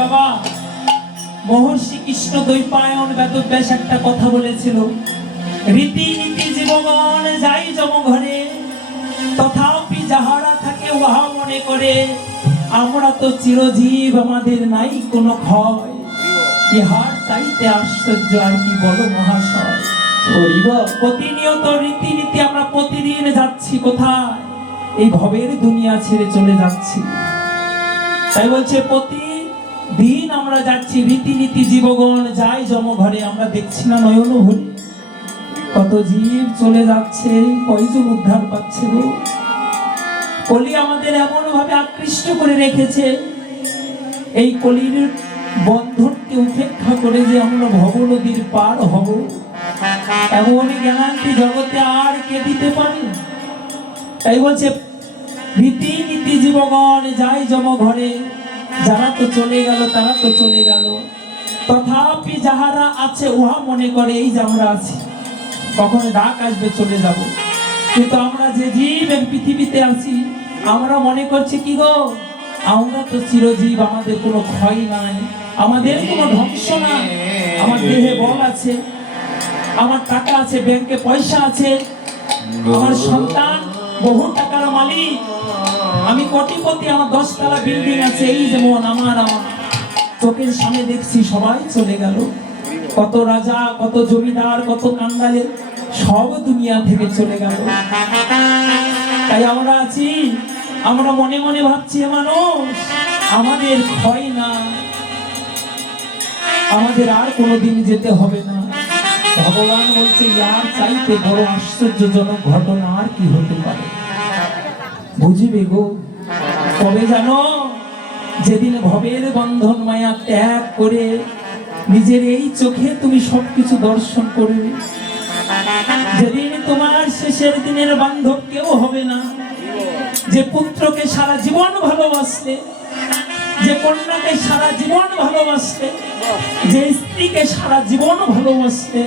বাবা, মহর্ষি কৃষ্ণ দ্বৈপায়ন বেদব্যাস একটা কথা বলেছিল, রীতি নীতি জীবগণ যাই যম ঘরে, তথাপি যাহারা থাকে উহা মনে করে, আমরা তো চিরজীব, আমাদের নাই কোনো ক্ষয়, ইহার চাইতে আশ্চর্য আর কি বলো মহাশয়। প্রতিনিয়ত রীতিনীতি আমরা প্রতিদিন যাচ্ছি কোথায়? এই ভবের দুনিয়া ছেড়ে চলে যাচ্ছি। তাই বলছে প্রতিদিন আমরা যাচ্ছি, রীতিনীতি জীবগণ যাই যম ঘরে, আমরা দেখছি না নয়ন ভরে কত জীব চলে যাচ্ছে, কয়জন উদ্ধার পাচ্ছে গো। কলি আমাদের এমন ভাবে আকৃষ্ট করে রেখেছে, এই কলির বন্ধনকে উপেক্ষা করে যে আমরা ভব নদীর পার হব, এমন জ্ঞানান্তি জগতে আর কে দিতে পারে? তাই বলছে রীতি নীতি জীবগণ যাই যম ঘরে, যারা তো চলে গেল তারা তো চলে গেল, তথাপি যাহারা আছে উহা মনে করে এই যে আমরা আছি, কখনো ডাক আসবে চলে যাব। কিন্তু আমরা যে জীব পৃথিবীতে আছি, আমরা মনে করছি কি গো, আমরা তো চিরজীব, আমাদের কোনো ক্ষয় নাই, আমাদের কোনো ধ্বংস নাই, আমার দেহে বল আছে, আমার টাকা আছে, ব্যাংকে পয়সা আছে, আমার সন্তান বহু টাকার মালিক, আমি কোটিপতি, আমার 10 তলা বিল্ডিং আছে, এই যেমন আমার চোখের সামনে দেখছি সবাই চলে গেল। কত রাজা, কত জমিদার, কত কান্ডালে সব দুনিয়া থেকে চলে গেল। তাই আমরা আছি, আমরা মনে মনে ভাবছি মানুষ, আমাদের ক্ষয় না, আমাদের আর কোনোদিন যেতে হবে না। ভগবান বলছে ইয়ার চাইতে বড় আশ্চর্যজনক ঘটনা আর কি হতে পারে? বুঝবে গো কবে জানো? যেদিন ভবের বন্ধন মায়া ত্যাগ করে নিজের এই চোখে তুমি সবকিছু দর্শন করবে, যেদিন তোমার শেষের দিনের বান্ধব কেউ হবে না, যে পুত্রকে সারা জীবন ভালোবাসলে, যে কন্যাকে সারা জীবন ভালোবাসলে, যে স্ত্রীকে সারা জীবন ভালোবাসলে,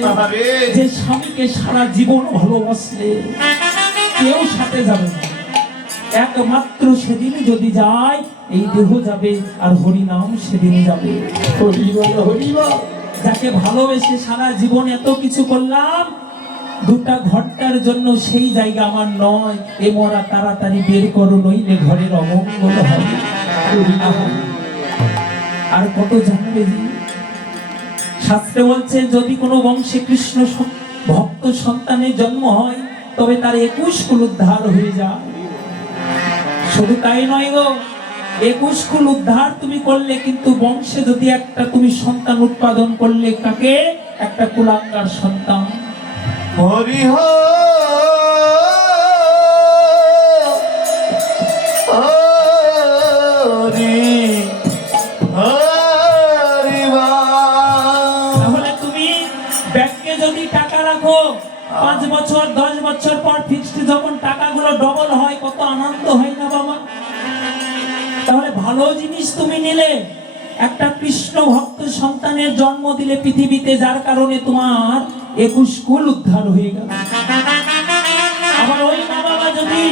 যে স্বামীকে সারা জীবন ভালোবাসলে, কেউ সাথে যাবে না। একমাত্র সেদিন যদি যায় এই দেহ যাবে, আর হরিনাম সেদিন যাবে। যাকে ভালোবেসে সারা জীবন এত কিছু করলাম, 2টা ঘন্টার জন্য সেই জায়গা আমার নয়, এ মরা তাড়াতাড়ি বের করো, নইলে ঘরের অমঙ্গল হবে। আর কত জানবে? শাস্ত্রে বলছে যদি কোনো বংশে কৃষ্ণ ভক্ত সন্তানের জন্ম হয়, তবে তার 21 কুল উদ্ধার হয়ে যায়। শুধু তাই নয় গো, 21 কুল উদ্ধার তুমি করলে, কিন্তু বংশে যদি একটা তুমি সন্তান উৎপাদন করলে, কাকে? একটা কুলাঙ্গার সন্তান। হরি তাহলে তুমি ব্যাংকে যদি টাকা রাখো, 5 বছর 10 বছর পর ফিক্সড যখন টাকাগুলো ডবল হয়, কত আনন্দ হয় না বাবা? তাহলে ভালো জিনিস তুমি নিলে, একটা কৃষ্ণ ভক্ত সন্তানের জন্ম দিলে পৃথিবীতে, যার কারণে তোমার 21 কুল উদ্ধার হয়ে গেল। আবার ওই মা বাবা যদি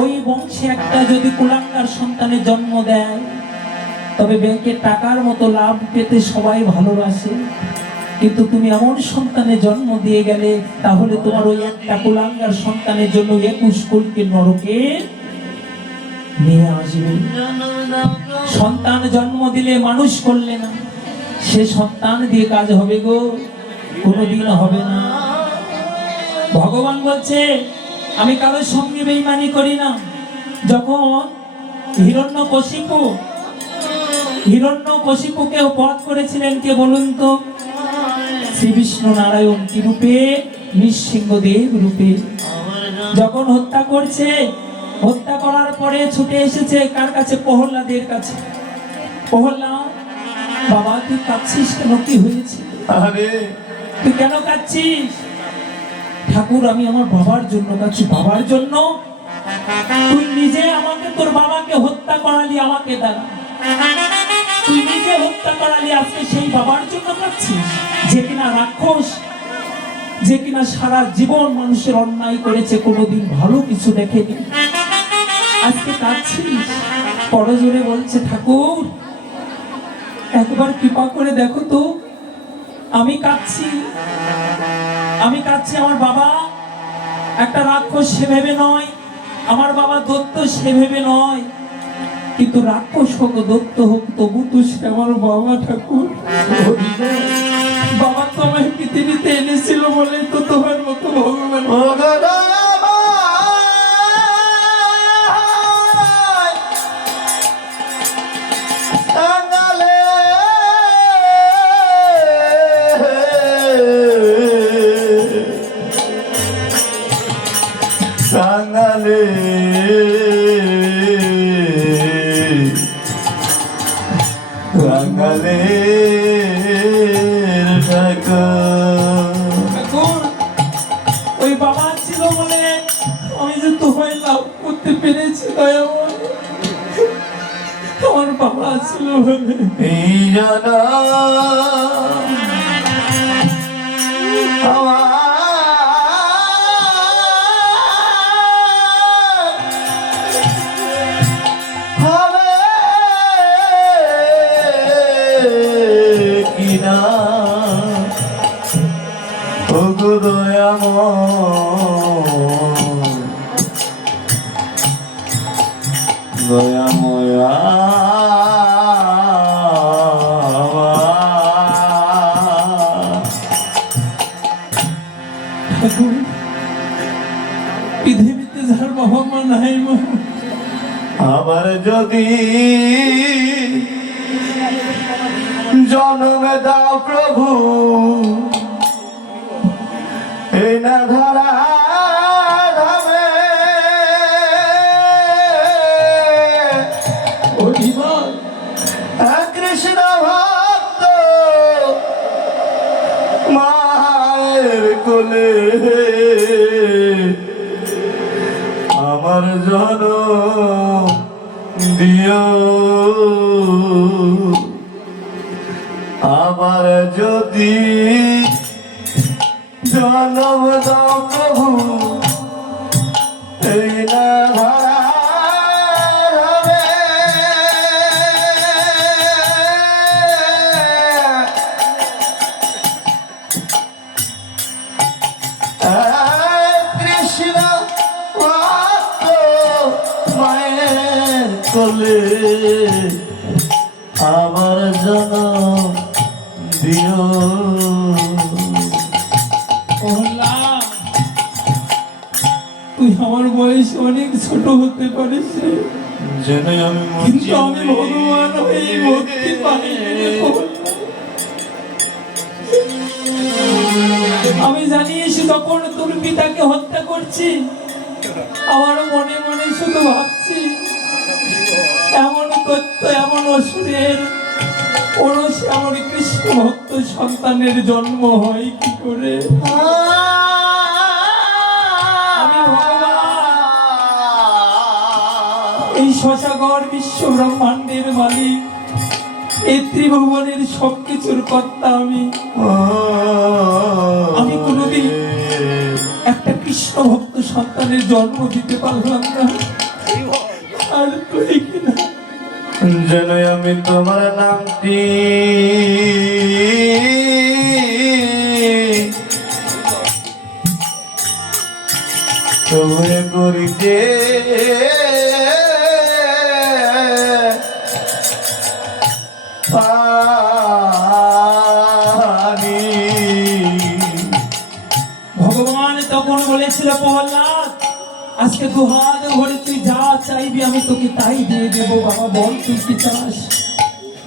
ওই বংশে একটা যদি কুলাঙ্গার সন্তানের জন্ম দেয়, তবে ব্যাংকে টাকার মতো লাভ পেতে সবাই ভালোবাসে, কিন্তু তুমি এমন সন্তানের জন্ম দিয়ে গেলে, তাহলে তোমার ওই একটা কুলাঙ্গার সন্তানের জন্য 21 কুলকে নরকে নিয়ে আসবে। সন্তান জন্ম দিলে, মানুষ করলে না, সে সন্তান দিয়ে কাজ হবে গো? কোনোদিন হবে না। ভগবান বলছে আমি কারোর সঙ্গে বেঈমানি করি না। যখন হিরণ্যকশিপুকে বধ করেছিলেন কে বলুন তো? শ্রী বিষ্ণু নারায়ণ। কি রূপে? নৃসিংহদেব রূপে। যখন হত্যা করছে, হত্যা করার পরে ছুটে এসেছে কার কাছে? প্রহ্লাদের কাছে। প্রহ্লাদ, বাবা তুই কাঁদছিস কেন? কি হয়েছে? তুই কেন কাঁদছিস? ঠাকুর আমি আমার বাবার জন্য কাঁদছি। বাবার জন্য? তুই নিজে আমাকে, তোর বাবাকে হত্যা করালি আমাকে দ্বারা, তুই নিজে হত্যা করালি, আজকে সেই বাবার জন্য কাঁদছিস? যে কিনা রাক্ষস, যে কিনা সারা জীবন মানুষের অন্যায় করেছে, কোনোদিন ভালো কিছু দেখেনি, আজকে কাঁদছিস? করজোরে বলছে ঠাকুর একবার কৃপা করে দেখো তো, আমি কাঁদছি, আমি কাঁদছি। আমার বাবা একটা রাক্ষস সে ভেবে নয়, আমার বাবা দত্ত সে ভেবে নয়, কিন্তু রাক্ষস হোক দত্ত হোক তবু তো সে আমার বাবা ঠাকুর। বাবা তো আমায় পৃথিবীতে এনেছিল বলে তো তোমার মতো ভগবান। কাঙালে কাঙালে ঠাকুর, ওই বাবা ছিল বলে আমি যে তোমায় লাভ করতে পেরেছি। দয়াময়, আমার বাবা ছিল বলে এই জানা দয়াময়া পৃথিবীতে যার বাবা মা নাই, মা আবার যদি জন্ম দাও প্রভু এই না ধরা ধামে, কৃষ্ণ ভক্ত মায়ের কোলে আমার জনম দিও। আবার যদি জনম দাও প্রভু এই না ধরা হবে, কৃষ্ণ ভক্ত মায়ের কোলে আমার জনম দিও। তুই আমার বয়সে অনেক ছোট হতে পারিস রে, যেন আমি কিন্তু আমি ভগবান হয়ে ভক্তি পাই। আমি জানিয়েছি তখন তোর পিতাকে হত্যা করছি, আমার মনে মনে শুধু ভাবছি এমন তথ্য এমন অসুরের ওরসে আমার কৃষ্ণ ভক্ত সন্তানের জন্ম হয় কি করে। আমি ভগবান, এই শশাগর বিশ্ব ব্রহ্মাণ্ডের মালিক, এই ত্রিভুবনের সবকিছুর কর্তা আমি কোনোদিন একটা কৃষ্ণ ভক্ত সন্তানের জন্ম দিতে পারলাম না। আর তুই কিনা যেন আমি তোমার নামটি তোরে করিতে ভগবান তখন বলেছিল, প্রহ্লাদ আজকে দুহাত ভরে তুই যা চাইবি আমি তোকে তাই দিয়ে দেবো। বাবা বল তুই কি চাস?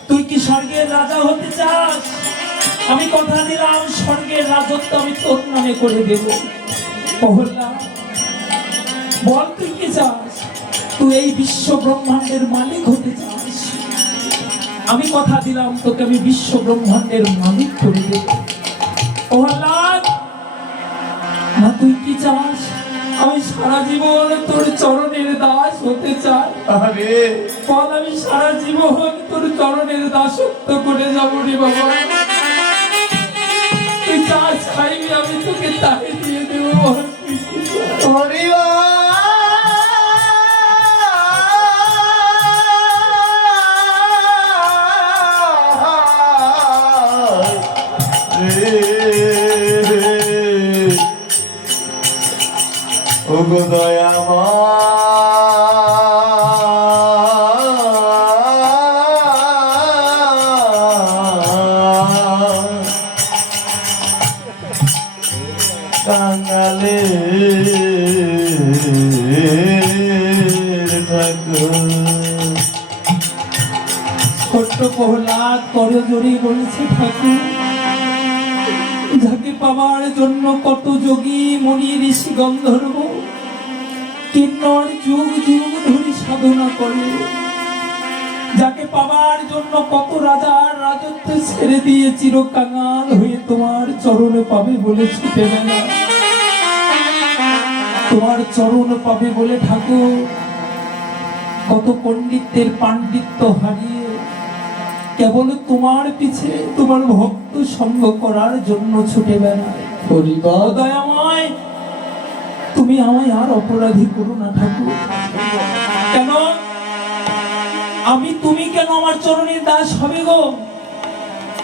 তুই কি স্বর্গের রাজা হতে চাস? আমি কথা দিলাম স্বর্গের রাজত্ব আমি তোর নামে করে দেব। প্রহ্লাদ বল তুই কি চাস? তুই এই বিশ্ব ব্রহ্মাণ্ডের মালিক হতে চাস? আমি কথা দিলাম তোকে আমি বিশ্ব ব্রহ্মাণ্ডের মালিক করে দেব। প্রহ্লাদ না তুই কি চাস? আমি সারা জীবন তোর চরণের দাস হতে চাই। আরে বল আমি সারা জীবন তোর চরণের দাসত্ব করে যাবো রে বাবা। তুই যা চাইবি আমি তোকে তাই দিয়ে দেবো। ওগো দয়াময় কাঙালে ছোট্ট প্রহ্লাদ করজোড়ে বলেছে, ঠাকুর যাকে পাওয়ার জন্য কত যোগী মনি ঋষি গন্ধর্ব কিন্নর যুগ যুগ ধরে সাধনা করে, যাকে পাওয়ার জন্য কত রাজার রাজত্ব ছেড়ে দিয়ে চির কাঙাল হয়ে তোমার চরণে পাবে বলে ছুটে বেড়া, তোমার চরণ পাবে বলে ঠাকুর কত পণ্ডিতের পাণ্ডিত্য হারিয়ে কেবল তোমার পিছে তোমার ভক্ত সঙ্গ করার জন্য ছুটে বেড়ায়। দয়াময়, তুমি আমায় আর অপরাধী করো না ঠাকুর। কেন তুমি কেন আমার চরণের দাস হবে গো?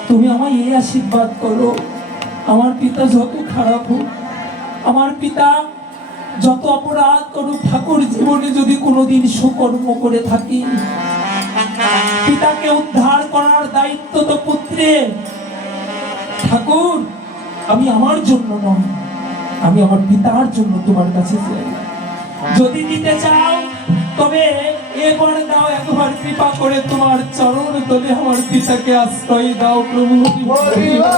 তুমি আমায় এই আশীর্বাদ করো, আমার পিতা যত খারাপ হোক, আমার পিতা যত অপরাধ করুক ঠাকুর, জীবনে যদি কোনোদিন সুকর্ম করে থাকি, পিতাকে উদ্ধার করার দায়িত্ব তো পুত্রের। ঠাকুর, আমি আমার জন্য নয়, আমি আমার পিতার জন্য তোমার কাছে চাই। যদি দিতে চাও তবে এবার দাও, একবার কৃপা করে তোমার চরণ তলে আমার পিতাকে আশ্রয় দাও প্রভু। হরিবা